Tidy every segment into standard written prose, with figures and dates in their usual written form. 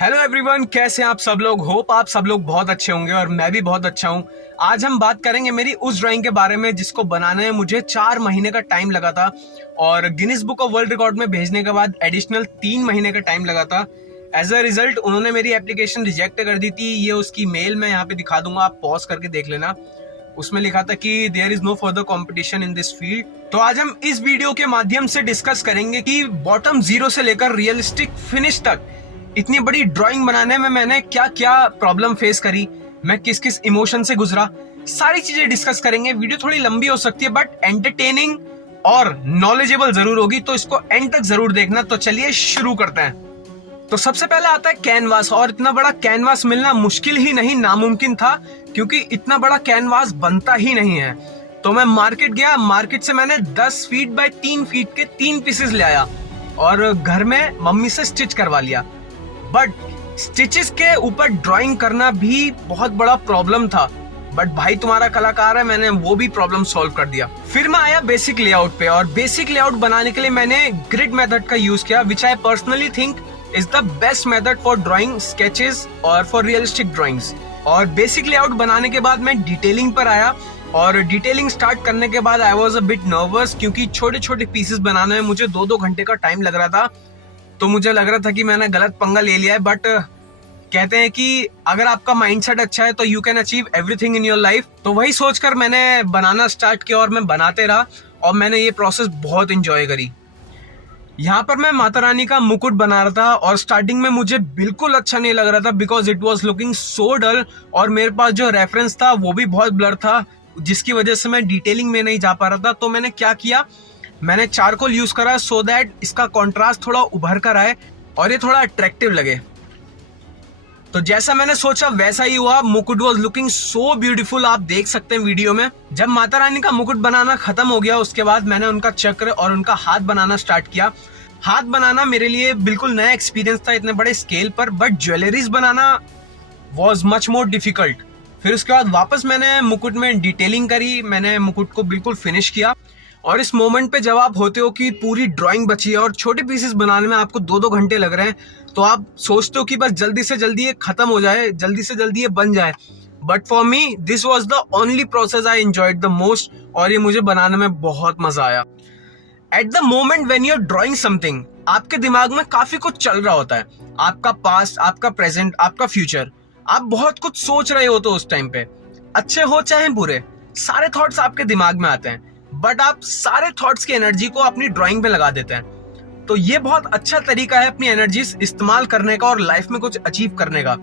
Hello everyone, कैसे हैं आप सब लोग। होप आप सब लोग बहुत अच्छे होंगे और मैं भी बहुत अच्छा हूं। आज हम बात करेंगे मेरी उस ड्राइंग के बारे में जिसको बनाने में मुझे 4 महीने का टाइम लगा था और Guinness book of world record में भेजने के बाद एडिशनल 3 महीने का टाइम लगा था। एज अ रिजल्ट उन्होंने मेरी एप्लीकेशन रिजेक्ट कर दी थी। ये उसकी मेल मैं यहाँ पे दिखा दूंगा, आप पॉज करके देख लेना। उसमें लिखा था कि there is no further competition in this field. तो आज हम इस वीडियो के माध्यम से डिस्कस करेंगे कि बॉटम जीरो से लेकर रियलिस्टिक फिनिश तक इतनी बड़ी ड्राइंग बनाने में मैंने क्या क्या प्रॉब्लम फेस करी, मैं किस किस इमोशन से गुजरा, सारी चीजें डिस्कस करेंगे। वीडियो थोड़ी लंबी हो सकती है बट एंटरटेनिंग और नॉलेजेबल जरूर होगी, तो इसको एंड तक जरूर देखना। तो चलिए शुरू करते हैं। तो सबसे पहले आता है कैनवास, और इतना बड़ा कैनवास मिलना मुश्किल ही नहीं नामुमकिन था, क्योंकि इतना बड़ा कैनवास बनता ही नहीं है। तो मैं मार्केट गया, मार्केट से मैंने 10 फीट बाय 3 फीट के 3 पीसेस ले आया और घर में मम्मी से स्टिच करवा लिया। बट स्टिचेस के ऊपर ड्राइंग करना भी बहुत बड़ा प्रॉब्लम था, बट भाई तुम्हारा कलाकार है, मैंने वो भी प्रॉब्लम सॉल्व कर दिया। फिर मैं आया बेसिक लेआउट पे, और बेसिक लेआउट बनाने के लिए मैंने ग्रिड मेथड का यूज किया, which I personally think is the best method for drawing sketches और फॉर रियलिस्टिक ड्राइंग्स। और बेसिक लेआउट बनाने के बाद मैं डिटेलिंग पर आया, और डिटेलिंग स्टार्ट करने के बाद I was a bit nervous, क्योंकि छोटे छोटे पीसेस बनाने में मुझे 2-2 घंटे का टाइम लग रहा था। तो मुझे लग रहा था कि मैंने गलत पंगा ले लिया है, बट कहते हैं कि अगर आपका माइंडसेट अच्छा है तो you can achieve everything in your life. तो वही सोचकर मैंने बनाना स्टार्ट किया और मैं बनाते रहा, और मैंने ये प्रोसेस बहुत इंजॉय करी। यहाँ पर मैं माता रानी का मुकुट बना रहा था, और स्टार्टिंग में मुझे बिल्कुल अच्छा नहीं लग रहा था because it was looking so dull, और मेरे पास जो रेफरेंस था वो भी बहुत ब्लर था, जिसकी वजह से मैं डिटेलिंग में नहीं जा पा रहा था। तो मैंने क्या किया, मैंने चारकोल यूज करा सो दैट इसका कॉन्ट्रास्ट थोड़ा उभर कर आए और ये थोड़ा अट्रैक्टिव लगे। तो जैसा मैंने सोचा वैसा ही हुआ। मुकुट वॉज लुकिंग सो ब्यूटीफुल, आप देख सकते हैं वीडियो में। जब माता रानी का मुकुट बनाना खत्म हो गया, उसके बाद मैंने उनका चक्र और उनका हाथ बनाना स्टार्ट किया। हाथ बनाना मेरे लिए बिल्कुल नया एक्सपीरियंस था इतने बड़े स्केल पर, but jewelleries banana was much more difficult. फिर उसके बाद वापस मैंने मुकुट में डिटेलिंग करी, मैंने मुकुट को बिल्कुल फिनिश किया। और इस मोमेंट पे जब आप होते हो कि पूरी ड्राइंग बची है और छोटे पीसेस बनाने में आपको 2-2 घंटे लग रहे हैं, तो आप सोचते हो कि बस जल्दी से जल्दी ये खत्म हो जाए, जल्दी से जल्दी ये बन जाए। But for me this was the only process I enjoyed the most, और ये मुझे बनाने में बहुत मजा आया। At the moment when you are drawing something, आपके दिमाग में काफी कुछ चल रहा होता है, आपका पास्ट, आपका प्रेजेंट, आपका फ्यूचर। आप बहुत कुछ सोच रहे होते हो उस टाइम पे, अच्छे हो चाहे बुरे, सारे थॉट्स आपके दिमाग में आते हैं, बट आप सारे थॉट्स की एनर्जी को अपनी ड्राइंग पे लगा देते हैं। तो ये बहुत अच्छा तरीका है अपनी एनर्जीज इस्तेमाल करने का और लाइफ में कुछ अचीव करने का,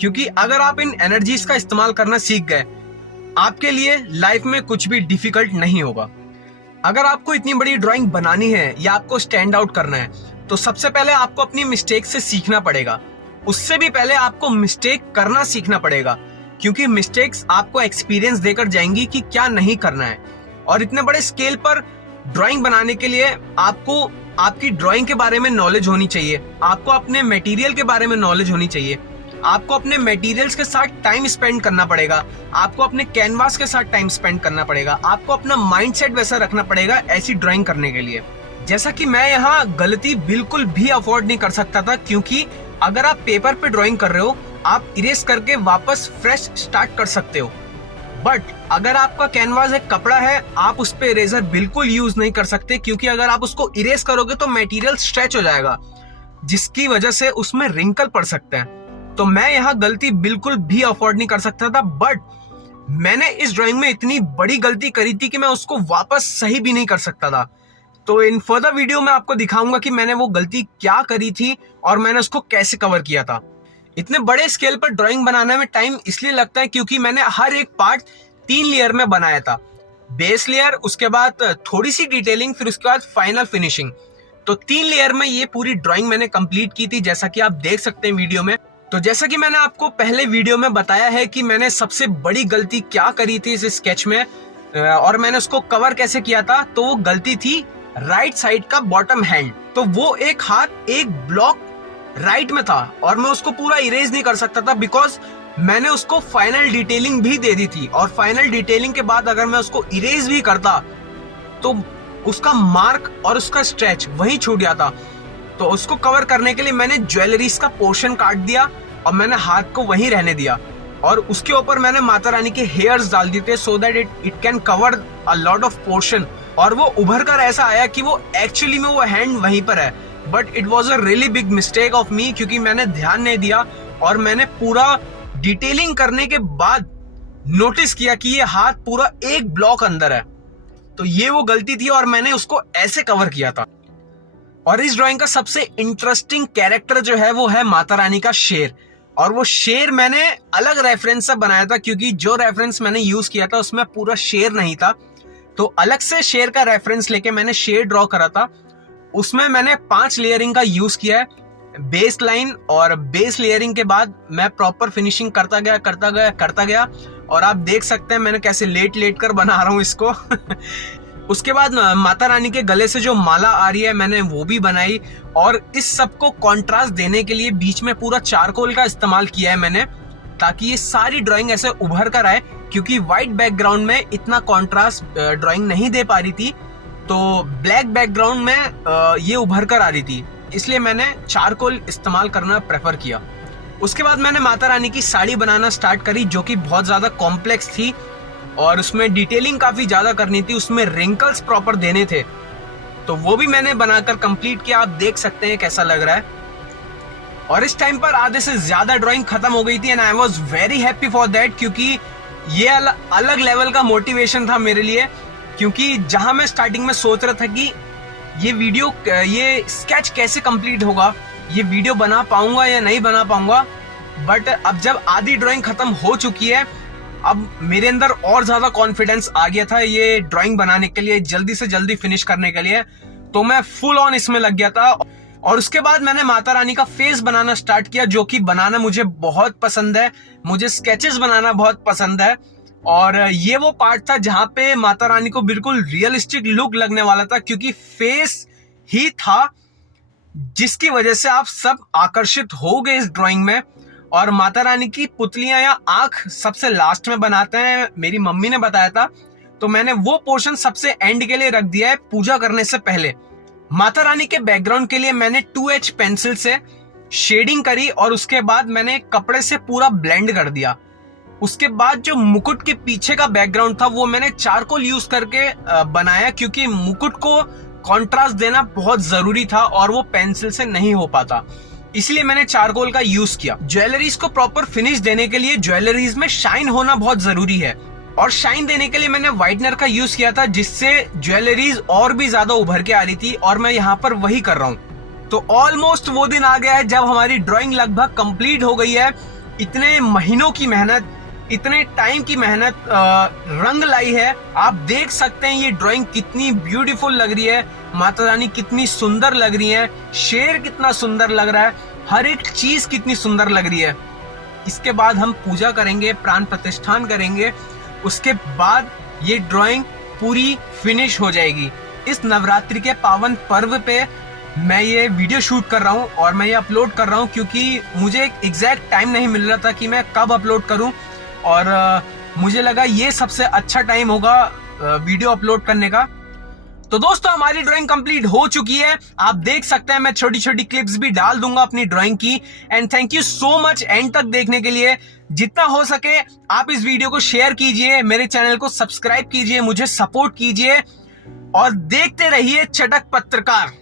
क्योंकि अगर आप इन एनर्जीज का इस्तेमाल करना सीख गए, आपके लिए लाइफ में कुछ भी डिफिकल्ट नहीं होगा। अगर आपको इतनी बड़ी ड्राइंग बनानी है या आपको स्टैंड आउट करना है, तो सबसे पहले आपको अपनी मिस्टेक से सीखना पड़ेगा। उससे भी पहले आपको मिस्टेक करना सीखना पड़ेगा, क्योंकि मिस्टेक्स आपको एक्सपीरियंस देकर जाएंगी कि क्या नहीं करना है। और इतने बड़े स्केल पर ड्राइंग बनाने के लिए आपको आपकी ड्राइंग के बारे में नॉलेज होनी चाहिए, आपको अपने मटेरियल के बारे में नॉलेज होनी चाहिए, आपको अपने मटेरियल्स के साथ टाइम स्पेंड करना पड़ेगा, आपको अपने कैनवास के साथ टाइम स्पेंड करना पड़ेगा, आपको अपना माइंडसेट वैसा रखना पड़ेगा ऐसी ड्राइंग करने के लिए। जैसा कि मैं यहाँ गलती बिल्कुल भी अफोर्ड नहीं कर सकता था, क्योंकि अगर आप पेपर पे ड्राइंग कर रहे हो, आप इरेज करके वापस फ्रेश स्टार्ट कर सकते हो। बट अगर आपका कैनवास एक कपड़ा है, आप उस पे इरेजर बिल्कुल यूज नहीं कर सकते, क्योंकि अगर आप उसको इरेज करोगे तो मटेरियल स्ट्रेच हो जाएगा, जिसकी वजह से उसमें रिंकल पड़ सकते हैं। तो मैं यहाँ गलती बिल्कुल भी अफोर्ड नहीं कर सकता था, बट मैंने इस ड्राइंग में इतनी बड़ी गलती करी थी कि मैं उसको वापस सही भी नहीं कर सकता था। तो इन फर्दर वीडियो में आपको दिखाऊंगा कि मैंने वो गलती क्या करी थी और मैंने उसको कैसे कवर किया था। इतने बड़े स्केल पर ड्राइंग बनाने में टाइम इसलिए लगता है क्योंकि मैंने हर एक पार्ट 3 लेयर में बनाया था। बेस लेयर, उसके बाद थोड़ी सी डिटेलिंग, फिर उसके बाद फाइनल फिनिशिंग। तो 3 लेयर में ये पूरी ड्राइंग मैंने कंप्लीट की थी, जैसा कि आप देख सकते हैं वीडियो में। तो जैसा कि मैंने आपको पहले वीडियो में बताया है कि मैंने सबसे बड़ी गलती क्या करी थी इस स्केच में, और मैंने उसको कवर कैसे किया था, तो वो गलती थी राइट साइड का बॉटम हैंड। तो वो एक हाथ एक ब्लॉक राइट में था और मैं उसको पूरा इरेज नहीं कर सकता था, बिकॉज मैंने उसको फाइनल डिटेलिंग भी दे दी थी, और फाइनल डिटेलिंग के बाद अगर मैं उसको इरेज भी करता तो उसका मार्क और उसका स्ट्रेच वहीं छूट जाता। तो उसको कवर करने के लिए मैंने ज्वेलरीज का पोर्शन काट दिया और मैंने हाथ को वहीं रहने दिया, और उसके ऊपर मैंने माता रानी के हेयर्स डाल दिए थे so that it can cover a lot of portion. और वो उभर कर ऐसा आया कि वो एक्चुअली में वो हैंड वहीं पर है, but it was a really big mistake of me, क्योंकि मैंने ध्यान नहीं दिया और मैंने पूरा डिटेलिंग करने के बाद नोटिस किया कि ये हाथ पूरा एक ब्लॉक अंदर है। तो ये वो गलती थी और मैंने उसको ऐसे कवर किया था। और इस ड्राइंग का सबसे इंटरेस्टिंग कैरेक्टर जो है वो है माता रानी का शेर, और वो शेर मैंने अलग रेफरेंस से बनाया था, क्योंकि जो रेफरेंस मैंने यूज किया था उसमें पूरा शेर नहीं था, तो अलग से शेर का रेफरेंस लेके मैंने शेर ड्रॉ करा था। उसमें मैंने 5 लेयरिंग का यूज किया है, बेस लाइन और बेस लेयरिंग के बाद मैं प्रॉपर फिनिशिंग करता गया और आप देख सकते हैं मैंने कैसे लेट कर बना रहा हूं इसको। उसके बाद माता रानी के गले से जो माला आ रही है मैंने वो भी बनाई, और इस सब को कॉन्ट्रास्ट देने के लिए बीच में पूरा चारकोल का इस्तेमाल किया है मैंने, ताकि ये सारी ड्राइंग ऐसे उभर कर आए, क्योंकि व्हाइट बैकग्राउंड में इतना कॉन्ट्रास्ट ड्राइंग नहीं दे पा रही थी, तो ब्लैक बैकग्राउंड में ये उभर कर आ रही थी, इसलिए मैंने चारकोल इस्तेमाल करना प्रेफर किया। उसके बाद मैंने माता रानी की साड़ी बनाना स्टार्ट करी, जो कि बहुत ज्यादा कॉम्प्लेक्स थी और उसमें डिटेलिंग काफी ज्यादा करनी थी, उसमें रिंकल्स प्रॉपर देने थे, तो वो भी मैंने बनाकर कंप्लीट किया। आप देख सकते हैं कैसा लग रहा है। और इस टाइम पर आधे से ज्यादा ड्राइंग खत्म हो गई थी and I was very happy for that, क्योंकि ये अलग लेवल का मोटिवेशन था मेरे लिए, क्योंकि जहां मैं स्टार्टिंग में सोच रहा था कि ये स्केच कैसे कंप्लीट होगा, ये वीडियो बना पाऊंगा या नहीं बना पाऊंगा, बट अब जब आधी ड्राइंग खत्म हो चुकी है, अब मेरे अंदर और ज्यादा कॉन्फिडेंस आ गया था ये ड्राइंग बनाने के लिए, जल्दी से जल्दी फिनिश करने के लिए, तो मैं फुल ऑन इसमें लग गया था। और उसके बाद मैंने माता रानी का फेस बनाना स्टार्ट किया, जो कि बनाना मुझे बहुत पसंद है, मुझे स्केचेस बनाना बहुत पसंद है, और ये वो पार्ट था जहां पे माता रानी को बिल्कुल रियलिस्टिक लुक लगने वाला था, क्योंकि फेस ही था जिसकी वजह से आप सब आकर्षित हो गए इस ड्राइंग में। और माता रानी की पुतलियां या आंख सबसे लास्ट में बनाते हैं, मेरी मम्मी ने बताया था, तो मैंने वो पोर्शन सबसे एंड के लिए रख दिया है, पूजा करने से पहले। माता रानी के बैकग्राउंड के लिए मैंने 2H पेंसिल से शेडिंग करी और उसके बाद मैंने कपड़े से पूरा ब्लेंड कर दिया। उसके बाद जो मुकुट के पीछे का बैकग्राउंड था वो मैंने चारकोल यूज करके बनाया, क्योंकि मुकुट को कॉन्ट्रास्ट देना बहुत जरूरी था और वो पेंसिल से नहीं हो पाता, इसलिए मैंने चारकोल का यूज किया। ज्वेलरीज को प्रॉपर फिनिश देने के लिए ज्वेलरीज में शाइन होना बहुत जरूरी है, और शाइन देने के लिए मैंने व्हाइटनर का यूज किया था, जिससे ज्वेलरीज और भी ज्यादा उभर के आ रही थी, और मैं यहाँ पर वही कर रहा हूँ। तो ऑलमोस्ट वो दिन आ गया है जब हमारी ड्राइंग लगभग कंप्लीट हो गई है। इतने महीनों की मेहनत, इतने टाइम की मेहनत रंग लाई है। आप देख सकते हैं ये ड्राइंग कितनी ब्यूटीफुल लग रही है, माता रानी कितनी सुंदर लग रही है, शेर कितना सुंदर लग रहा है, हर एक चीज कितनी सुंदर लग रही है। इसके बाद हम पूजा करेंगे, प्राण प्रतिष्ठान करेंगे, उसके बाद ये ड्राइंग पूरी फिनिश हो जाएगी। इस नवरात्रि के पावन पर्व पे मैं ये वीडियो शूट कर रहा हूँ और मैं ये अपलोड कर रहा हूँ, क्योंकि मुझे एक एग्जैक्ट टाइम नहीं मिल रहा था कि मैं कब अपलोड करूँ, और मुझे लगा ये सबसे अच्छा टाइम होगा वीडियो अपलोड करने का। तो दोस्तों हमारी ड्राइंग कंप्लीट हो चुकी है, आप देख सकते हैं, मैं छोटी छोटी क्लिप्स भी डाल दूंगा अपनी ड्राइंग की। And thank you so much and तक देखने के लिए। जितना हो सके आप इस वीडियो को शेयर कीजिए, मेरे चैनल को सब्सक्राइब कीजिए, मुझे सपोर्ट कीजिए और देखते रहिए चटक पत्रकार।